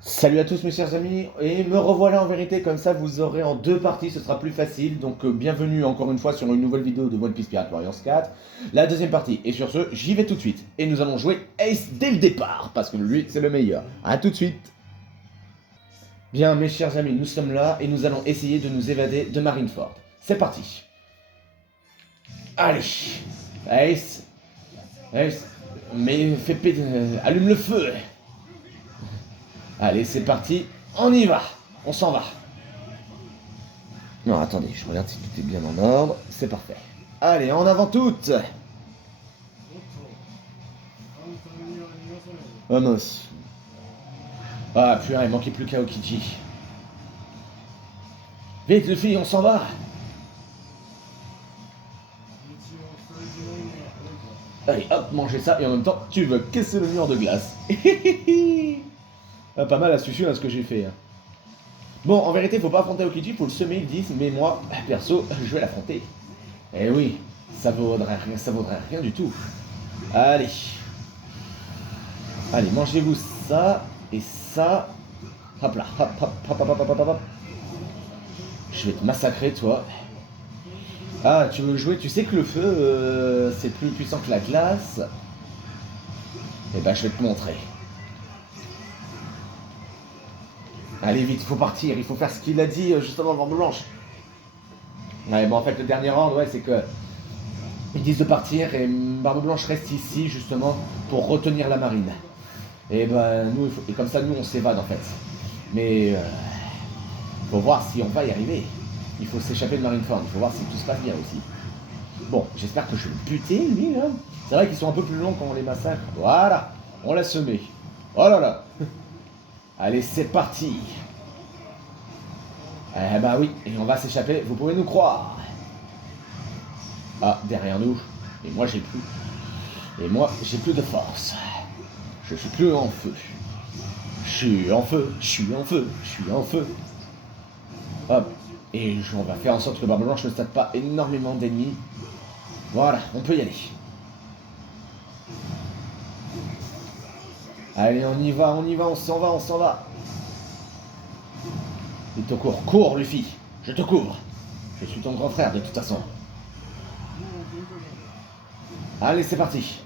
Salut à tous mes chers amis, et me revoilà en vérité, comme ça vous aurez en deux parties, ce sera plus facile, donc bienvenue encore une fois sur une nouvelle vidéo de One Piece Pirate Warriors 4, la deuxième partie, et sur ce, j'y vais tout de suite, et nous allons jouer Ace dès le départ, parce que lui c'est le meilleur, à tout de suite. Bien mes chers amis, nous sommes là, et nous allons essayer de nous évader de Marineford, c'est parti. Allez, Ace, Ace, mais fais péter, allume le feu. Allez, c'est parti, on y va, on s'en va. Non, attendez, je regarde si tout est bien en ordre, c'est parfait. Allez, en avant toutes. Vamos. Ah, purée, il manquait plus qu'Aokiji. Vite, Luffy, on s'en va. Allez, hop, mangez ça, et en même temps, tu veux casser le mur de glace. Ah, pas mal astucieux hein, ce que j'ai fait. Hein. Bon, en vérité, faut pas affronter Aokiji, faut le semer, ils disent, mais moi, perso, je vais l'affronter. Eh oui, ça vaudrait rien du tout. Allez. Allez, mangez-vous ça, et ça. Hop là, hop, hop, hop, hop, hop, hop, hop. Je vais te massacrer, toi. Ah, tu veux jouer? Tu sais que le feu, c'est plus puissant que la glace. Eh ben, je vais te montrer. Allez, vite, il faut partir. Il faut faire ce qu'il a dit, justement, Barbe Blanche. Ouais, bon, en fait, le dernier ordre, ouais, c'est que... Ils disent de partir, et Barbe Blanche reste ici, justement, pour retenir la marine. Et ben, nous, et comme ça, nous, on s'évade, en fait. Mais... faut voir si on va y arriver. Il faut s'échapper de Marineford, il faut voir si tout se passe bien aussi. Bon, j'espère que je vais le buter, lui, là. C'est vrai qu'ils sont un peu plus longs quand on les massacre. Voilà, on l'a semé. Oh là là. Allez, c'est parti. Eh bah oui, et on va s'échapper, vous pouvez nous croire. Ah, derrière nous. Et moi, j'ai plus. Et moi, j'ai plus de force. Je suis plus en feu. Je suis en feu, je suis en feu, je suis en feu. Hop. Et on va faire en sorte que Barbe Blanche ne stade pas énormément d'ennemis. Voilà, on peut y aller. Allez, on y va, on s'en va, on s'en va. Il te court, cours Luffy, je te couvre. Je suis ton grand frère de toute façon. Allez, c'est parti.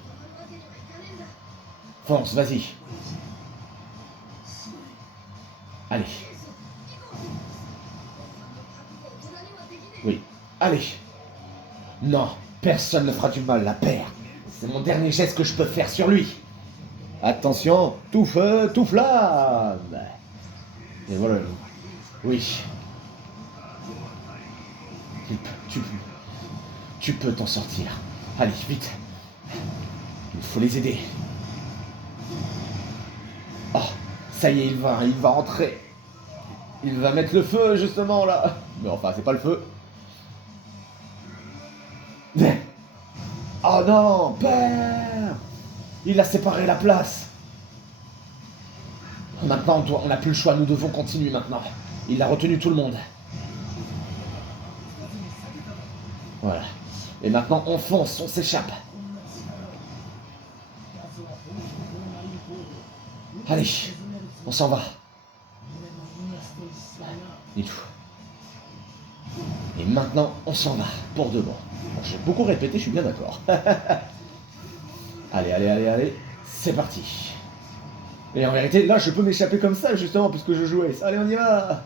Fonce, vas-y. Allez. Oui, allez. Non, personne ne fera du mal, la paire. C'est mon dernier geste que je peux faire sur lui. Attention, tout feu, tout flamme. Et voilà. Oui. Tu peux t'en sortir. Allez, vite. Il faut les aider. Oh, ça y est, il va entrer. Il va mettre le feu, justement, là. Mais enfin, c'est pas le feu. Oh non, père! Il a séparé la place. Maintenant, on n'a plus le choix, nous devons continuer maintenant. Il a retenu tout le monde. Voilà. Et maintenant, on fonce, on s'échappe. Allez, on s'en va. Et tout. Et maintenant, on s'en va, pour de bon. Bon, j'ai beaucoup répété, je suis bien d'accord. Allez, allez, allez, allez, c'est parti. Et en vérité, là, je peux m'échapper comme ça, justement, puisque je jouais. Allez, on y va.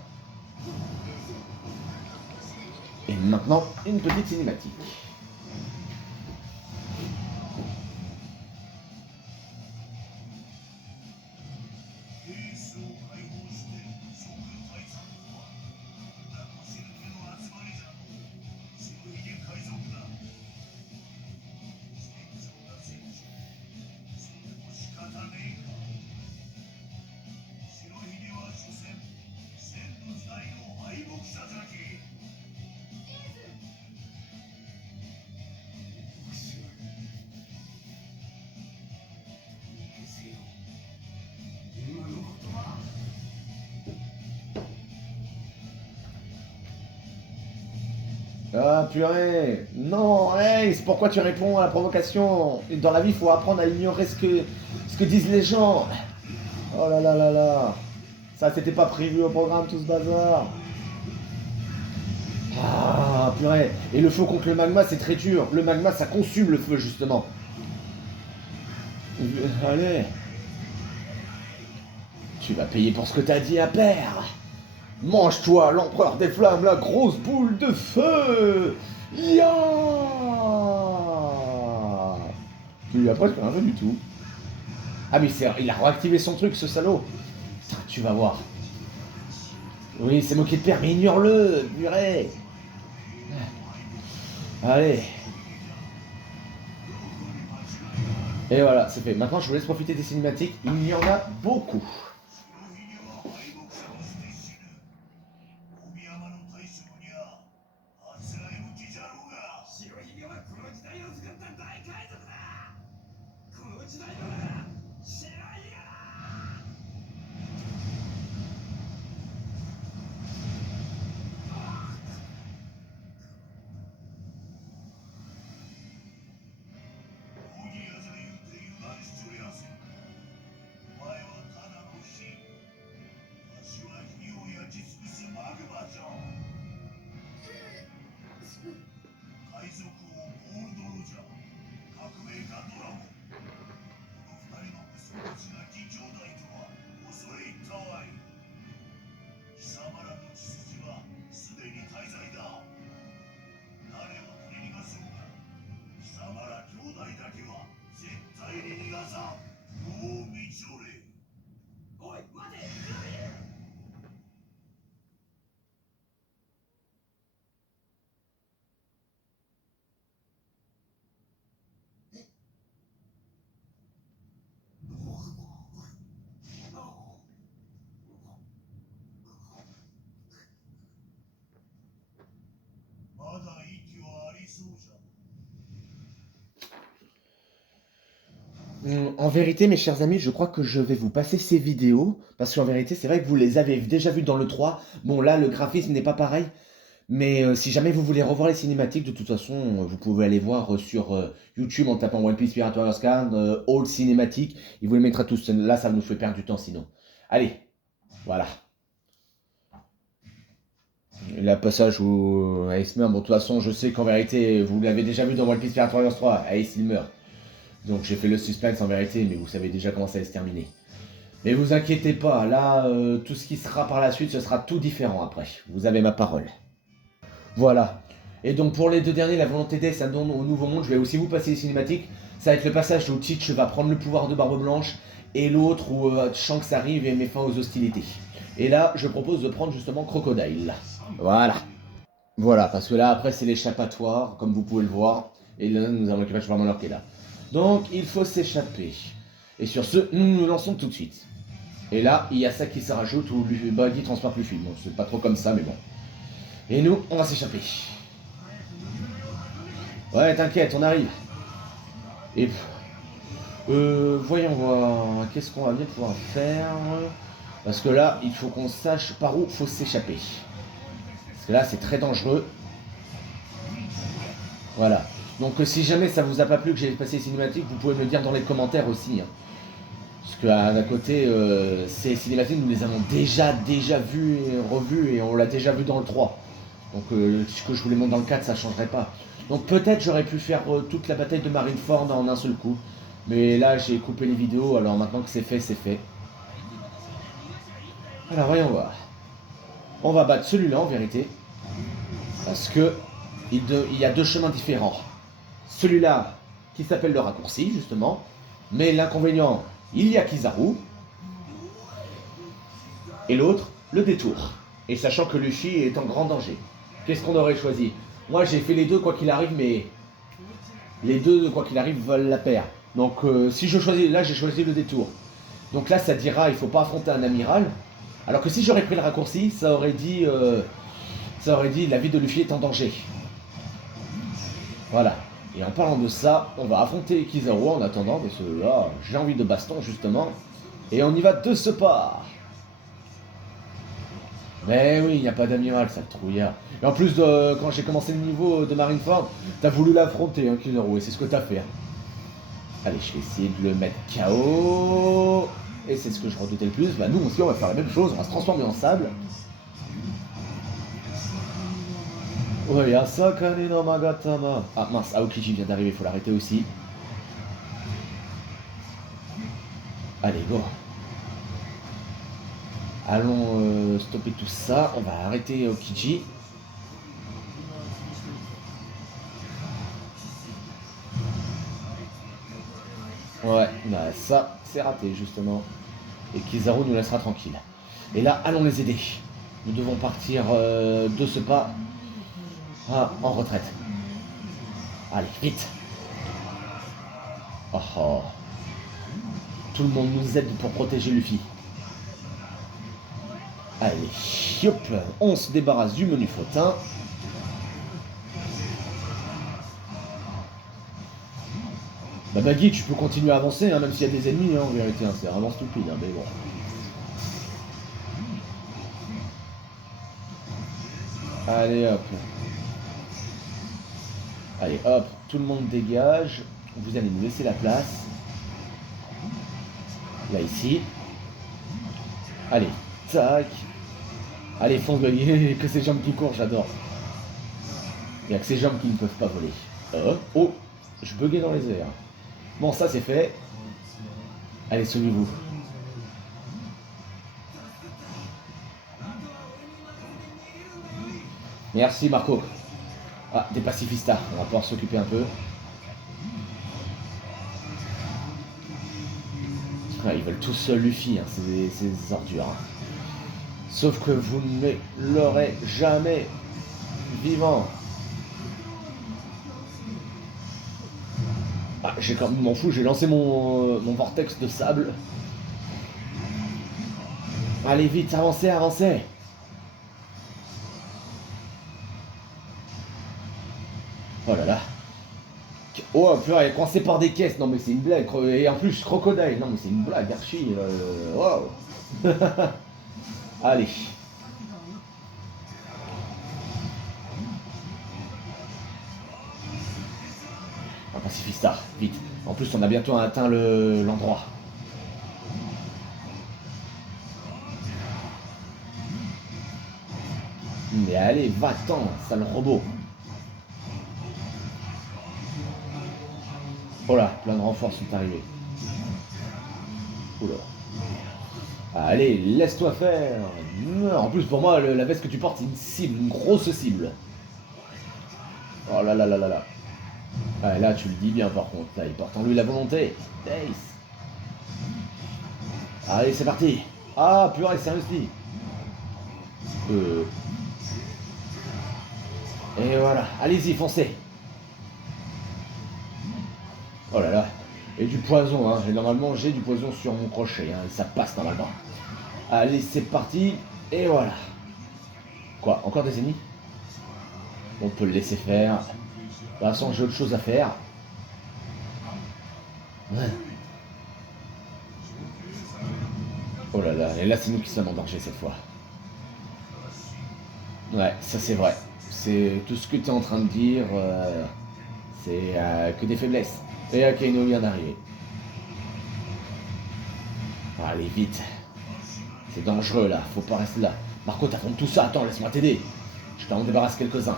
Et maintenant, une petite cinématique. Ah purée. Non, Ace, pourquoi tu réponds à la provocation? Dans la vie, il faut apprendre à ignorer ce que disent les gens. Oh là là là là. Ça, c'était pas prévu au programme, tout ce bazar. Ah, purée. Et le feu contre le magma, c'est très dur. Le magma, ça consume le feu, justement. Allez. Tu vas payer pour ce que t'as dit à père. Mange-toi, l'empereur des flammes, la grosse boule de feu. Ya. Tu lui as presque rien fait du tout. Ah mais il a réactivé son truc, ce salaud. Putain, tu vas voir. Oui, c'est moqué de père, mais ignore-le, purée. Allez. Et voilà, c'est fait. Maintenant, je vous laisse profiter des cinématiques. Il y en a beaucoup. En vérité, mes chers amis, je crois que je vais vous passer ces vidéos, parce qu'en vérité, c'est vrai que vous les avez déjà vues dans le 3. Bon, là, le graphisme n'est pas pareil, mais si jamais vous voulez revoir les cinématiques, de toute façon, vous pouvez aller voir sur YouTube en tapant One Piece Pirate Warriors Card, All Cinématique, il vous les mettra tous. Là, ça nous fait perdre du temps sinon. Allez, voilà. Le passage où Ace meurt, bon, de toute façon, je sais qu'en vérité, vous l'avez déjà vu dans One Piece Pirate Warriors 3, Ace, il meurt. Donc j'ai fait le suspense en vérité, mais vous savez déjà comment ça va se terminer. Mais vous inquiétez pas, là, tout ce qui sera par la suite, ce sera tout différent après. Vous avez ma parole. Voilà. Et donc pour les deux derniers, la volonté d'Ace au Nouveau Monde, je vais aussi vous passer les cinématiques. Ça va être le passage où Teach va prendre le pouvoir de Barbe Blanche, et l'autre où Shanks arrive et met fin aux hostilités. Et là, je propose de prendre justement Crocodile. Voilà. Voilà, parce que là, après, c'est l'échappatoire, comme vous pouvez le voir. Et là, nous avons l'équipage vraiment qui est là. Donc, il faut s'échapper. Et sur ce, nous nous lançons tout de suite. Et là, il y a ça qui se rajoute où Buggy transporte le film. Bon, c'est pas trop comme ça, mais bon. Et nous, on va s'échapper. Ouais, t'inquiète, on arrive. Et voyons voir, qu'est-ce qu'on va bien pouvoir faire. Parce que là, il faut qu'on sache par où faut s'échapper. Parce que là, c'est très dangereux. Voilà. Donc si jamais ça vous a pas plu que j'ai passé les cinématiques, vous pouvez me le dire dans les commentaires aussi. Hein. Parce qu'à côté, ces cinématiques, nous les avons déjà vues et revues et on l'a déjà vu dans le 3. Donc ce que je vous les montre dans le 4, ça changerait pas. Donc peut-être j'aurais pu faire toute la bataille de Marineford en un seul coup. Mais là, j'ai coupé les vidéos, alors maintenant que c'est fait, c'est fait. Alors voyons voir. On va battre celui-là en vérité. Parce que il y a deux chemins différents. Celui-là qui s'appelle le raccourci justement. Mais l'inconvénient, il y a Kizaru. Et l'autre, le détour. Et sachant que Luffy est en grand danger. Qu'est-ce qu'on aurait choisi? Moi j'ai fait les deux quoi qu'il arrive, mais les deux quoi qu'il arrive valent la paire. Donc si je choisis, là j'ai choisi le détour. Donc là ça dira il faut pas affronter un amiral. Alors que si j'aurais pris le raccourci, ça aurait dit la vie de Luffy est en danger. Voilà. Et en parlant de ça, on va affronter Kizaru en attendant, parce que là, j'ai envie de baston justement. Et on y va de ce pas. Mais oui, il n'y a pas d'amiral, sale trouillard. Et en plus, quand j'ai commencé le niveau de Marineford, t'as voulu l'affronter, hein, Kizaru, et c'est ce que t'as fait. Hein. Allez, je vais essayer de le mettre KO. Et et c'est ce que je redoutais le plus. Bah nous aussi on va faire la même chose, on va se transformer en sable. Ouais, Asakane no Magatama. Ah mince, Aokiji vient d'arriver, faut l'arrêter aussi. Allez, go. Allons stopper tout ça, on va arrêter Aokiji. Ouais, bah ça, c'est raté justement. Et Kizaru nous laissera tranquille. Et là, allons les aider. Nous devons partir de ce pas en retraite. Allez, vite. Oh oh. Tout le monde nous aide pour protéger Luffy. Allez, hop, on se débarrasse du menu flottin. Bah Baggy, tu peux continuer à avancer, hein, même s'il y a des ennemis, hein, en vérité, hein, c'est vraiment stupide, hein, mais bon. Allez hop. Allez hop, tout le monde dégage. Vous allez nous laisser la place. Là ici. Allez, tac. Allez, fonce Baggy, que ces jambes qui courent, j'adore. Il n'y a que ces jambes qui ne peuvent pas voler. Oh, je buguais dans les airs. Bon, ça c'est fait. Allez, sauvez-vous. Merci Marco. Ah, des pacifistas, on va pouvoir s'occuper un peu. Ah, ils veulent tous Luffy, hein, c'est des ordures. Hein. Sauf que vous ne l'aurez jamais vivant. Ah, j'ai quand même m'en fous, j'ai lancé mon vortex de sable. Allez vite, avancez, avancez. Oh là là. Oh purée, coincé par des caisses, non mais c'est une blague. Et en plus, crocodile, non mais c'est une blague, archi. Wow. Allez. Un pacifista, vite. En plus, on a bientôt atteint l'endroit. Mais allez, va-t'en, sale robot. Oh là, plein de renforts sont arrivés. Oula. Allez, laisse-toi faire. En plus, pour moi, la veste que tu portes, c'est une cible, une grosse cible. Oh là là là là là. Ah, là, tu le dis bien, par contre. Là, il porte en lui la volonté. Ace. Allez, c'est parti. Ah, purée, seriously. Et voilà. Allez-y, foncez. Oh là là. Et du poison, hein. Et normalement, j'ai du poison sur mon crochet, hein. Et ça passe normalement. Allez, c'est parti. Et voilà. Quoi, encore des ennemis? On peut le laisser faire. De toute façon, j'ai autre chose à faire. Ouais. Oh là là, et là, c'est nous qui sommes en danger cette fois. Ouais, ça c'est vrai. C'est tout ce que tu es en train de dire. C'est que des faiblesses. Et Akaino vient d'arriver. Allez, vite. C'est dangereux là, faut pas rester là. Marco, t'affrontes tout ça, attends, laisse-moi t'aider. Je t'en débarrasse quelques-uns.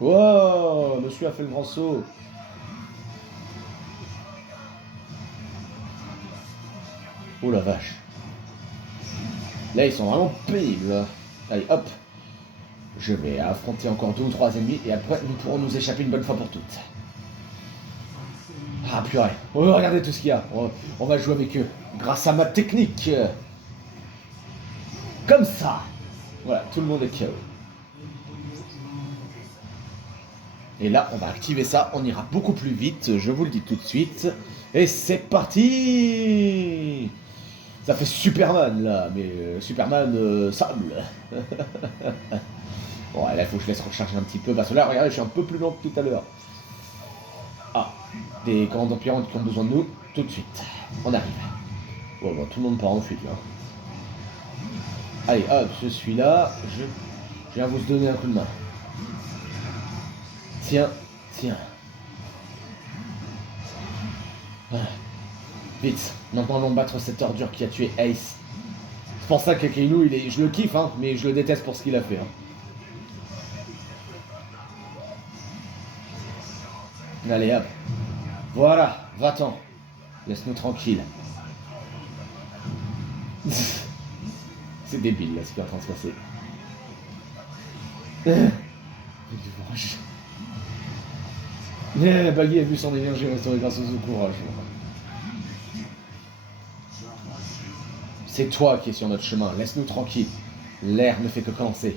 Wow, monsieur a fait le grand saut. Oh la vache. Là, ils sont vraiment pénibles. Allez, hop. Je vais affronter encore 2 ou 3 ennemis et après, nous pourrons nous échapper une bonne fois pour toutes. Ah purée. Oh, regardez tout ce qu'il y a. On va jouer avec eux. Grâce à ma technique. Comme ça. Voilà, tout le monde est KO. Et là, on va activer ça. On ira beaucoup plus vite. Je vous le dis tout de suite. Et c'est parti. Ça fait Superman là. Mais Superman sable. Bon, là, il faut que je laisse recharger un petit peu. Parce que là, regardez, je suis un peu plus lent que tout à l'heure. Ah, des commandes empirantes qui ont besoin de nous. Tout de suite. On arrive. Bon, tout le monde part en fuite là. Allez, hop, je suis là. Je viens vous donner un coup de main. Tiens, tiens. Vite, maintenant allons battre cette ordure qui a tué Ace. C'est pour ça que Kainu, je le kiffe, hein, mais je le déteste pour ce qu'il a fait. Hein. Allez, hop. Voilà, va-t'en. Laisse-nous tranquille. C'est débile, là, ce qui est en train de se passer. Baggy a vu son énergie restaurer grâce au courage. C'est toi qui es sur notre chemin, laisse-nous tranquille. L'air ne fait que commencer.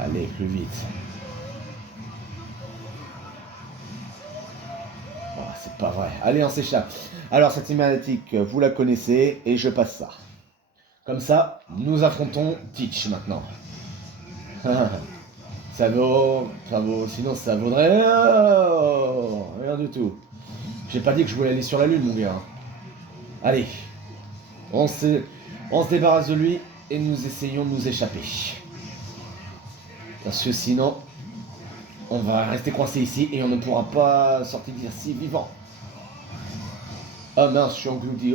Allez, plus vite. Oh, c'est pas vrai. Allez, on s'échappe. Alors, cette cinématique, vous la connaissez, et je passe ça. Comme ça, nous affrontons Teach maintenant. Ça vaut, sinon ça vaudrait rien du tout. J'ai pas dit que je voulais aller sur la lune, mon gars. Allez, on se débarrasse de lui et nous essayons de nous échapper. Parce que sinon, on va rester coincé ici et on ne pourra pas sortir d'ici vivant. Ah mince, je suis englouti.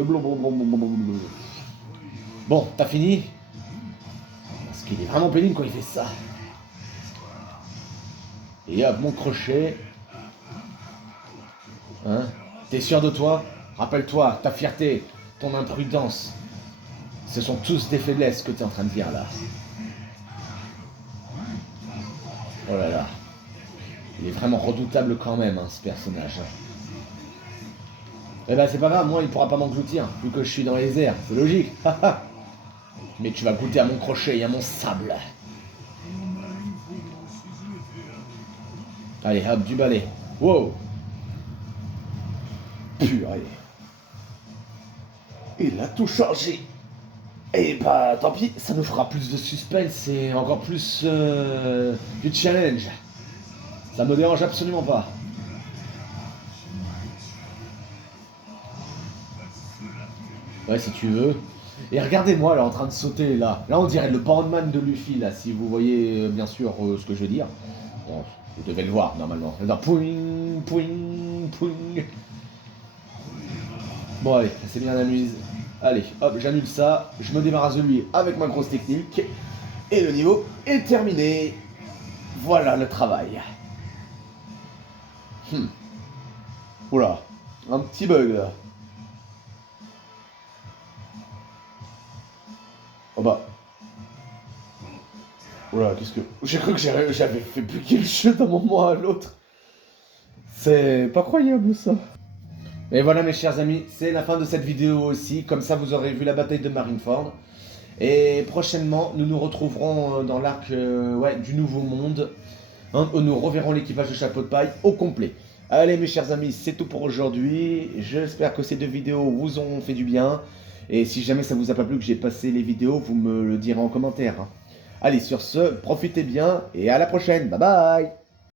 Bon, t'as fini? Parce qu'il est vraiment pénible quand il fait ça. Et hop, mon crochet. Hein? T'es sûr de toi? Rappelle-toi, ta fierté, ton imprudence. Ce sont tous des faiblesses que t'es en train de dire là. Oh là là. Il est vraiment redoutable quand même, hein, ce personnage. Eh ben c'est pas grave, moi il pourra pas m'engloutir, vu que je suis dans les airs, c'est logique. Mais tu vas goûter à mon crochet et à mon sable. Allez, hop, du balai. Wow. Purée. Il a tout changé. Et bah tant pis, ça nous fera plus de suspense et encore plus du challenge. Ça me dérange absolument pas. Ouais, si tu veux. Et regardez-moi là en train de sauter là. Là on dirait le Bandman de Luffy là, si vous voyez bien sûr ce que je veux dire. Bon, vous devez le voir normalement. Pouing, pouing, pouing. Bon allez, c'est bien amusé. Allez, hop, j'annule ça. Je me débarrasse de lui avec ma grosse technique. Et le niveau est terminé. Voilà le travail. Oula, un petit bug là. Oh bah. Oula, qu'est-ce que... J'ai cru que j'avais fait piquer le jeu d'un moment à l'autre. C'est pas croyable ça. Et voilà mes chers amis, c'est la fin de cette vidéo aussi. Comme ça vous aurez vu la bataille de Marineford. Et prochainement, nous nous retrouverons dans l'arc du Nouveau Monde. Hein, où nous reverrons l'équipage de Chapeau de Paille au complet. Allez mes chers amis, c'est tout pour aujourd'hui. J'espère que ces deux vidéos vous ont fait du bien. Et si jamais ça vous a pas plu que j'ai passé les vidéos, vous me le direz en commentaire. Allez, sur ce, profitez bien et à la prochaine. Bye bye.